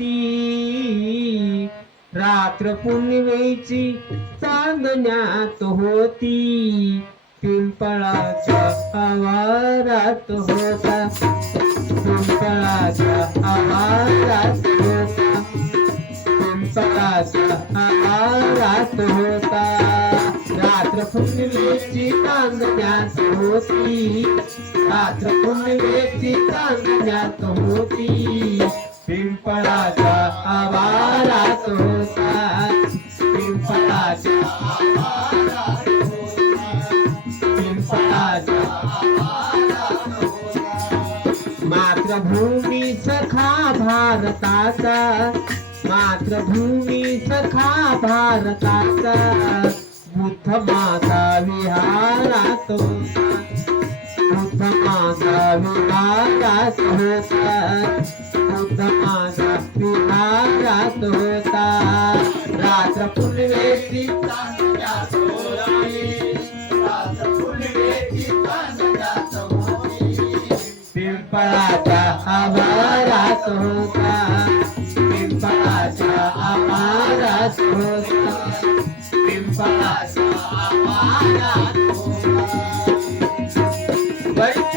होती. रात्र पुण्यवेची चांदण्यात होती. पिंपळाच्या आवारात होता. पिंपळाच्या आवारात होता. पिंपळाच्या आवारात होता. रात्र पुण्यवेची चांदण्यात होती. रात्र पुण्यवेची चांदण्यात होती. पिंपळाचा आवारा होता पिंपळाचा आवारात होता मातृभूमी सखा भारताचा. मातृभूमी सखा भारताचा. बुद्ध माता विहारात होता बुद्ध माता विहारात होता बुद्ध माता विहारात होता. रात्र पूर्वेची चांदण्यात होती पिंपळाच्या होता. पिंपळाच्या आभारात होता. पिंपळाच्या होता.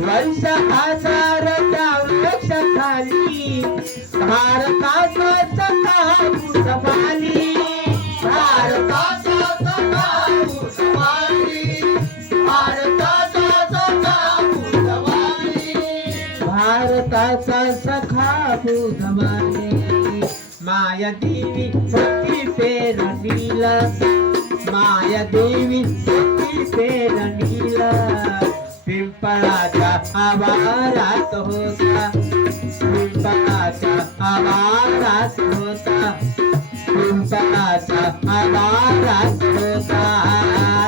वर्ष हजार त्या खाली भारताचा सखा बुधमाली भारताचा सखा भारताचा सखा बुधमाली भारताचा सखा बुधमाली माया देवी सती पेरणीला माया देवी होती पेरणीला पिंपळाच्या आवारात होता. पिंपळाच्या आवारात होता. पिंपळाच्या आवारात होता.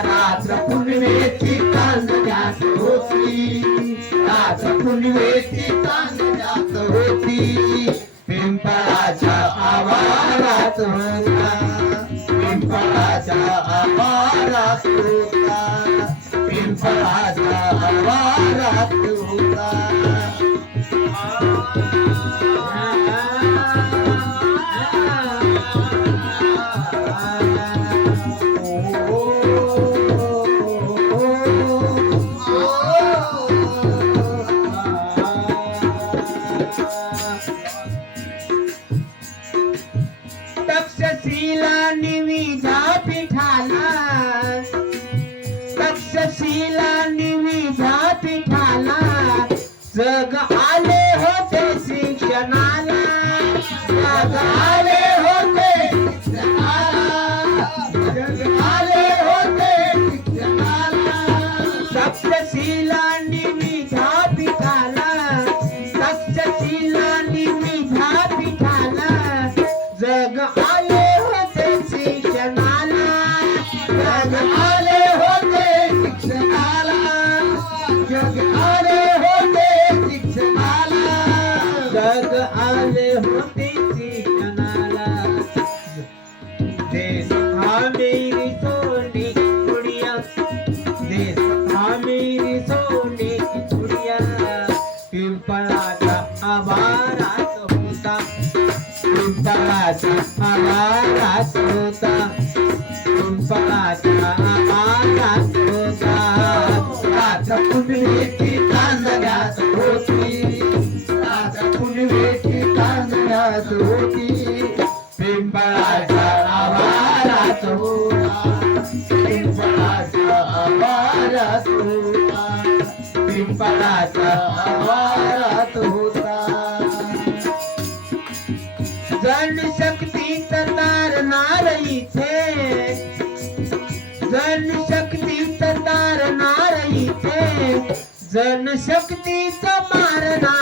रात्र पुनवेची चांदण्यात होती. रात्र पुनवेची चांदण्यात होती. होता I'm happy जन शक्तीचा तारणार इथे जन शक्तीचा तारणार इथे जन शक्तीचा मारणार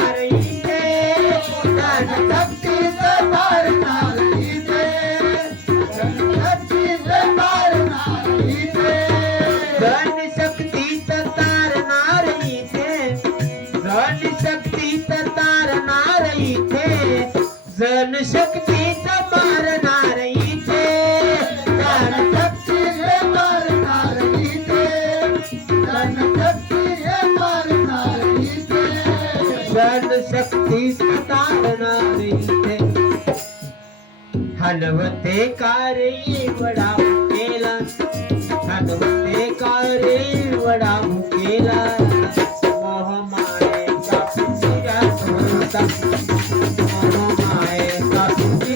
हलवते कारे वडा मुकेला? हलवते कारे वडा मुकेला? मोह मायेचा पिंजरा सोडता मोह मायेचा पिंजरा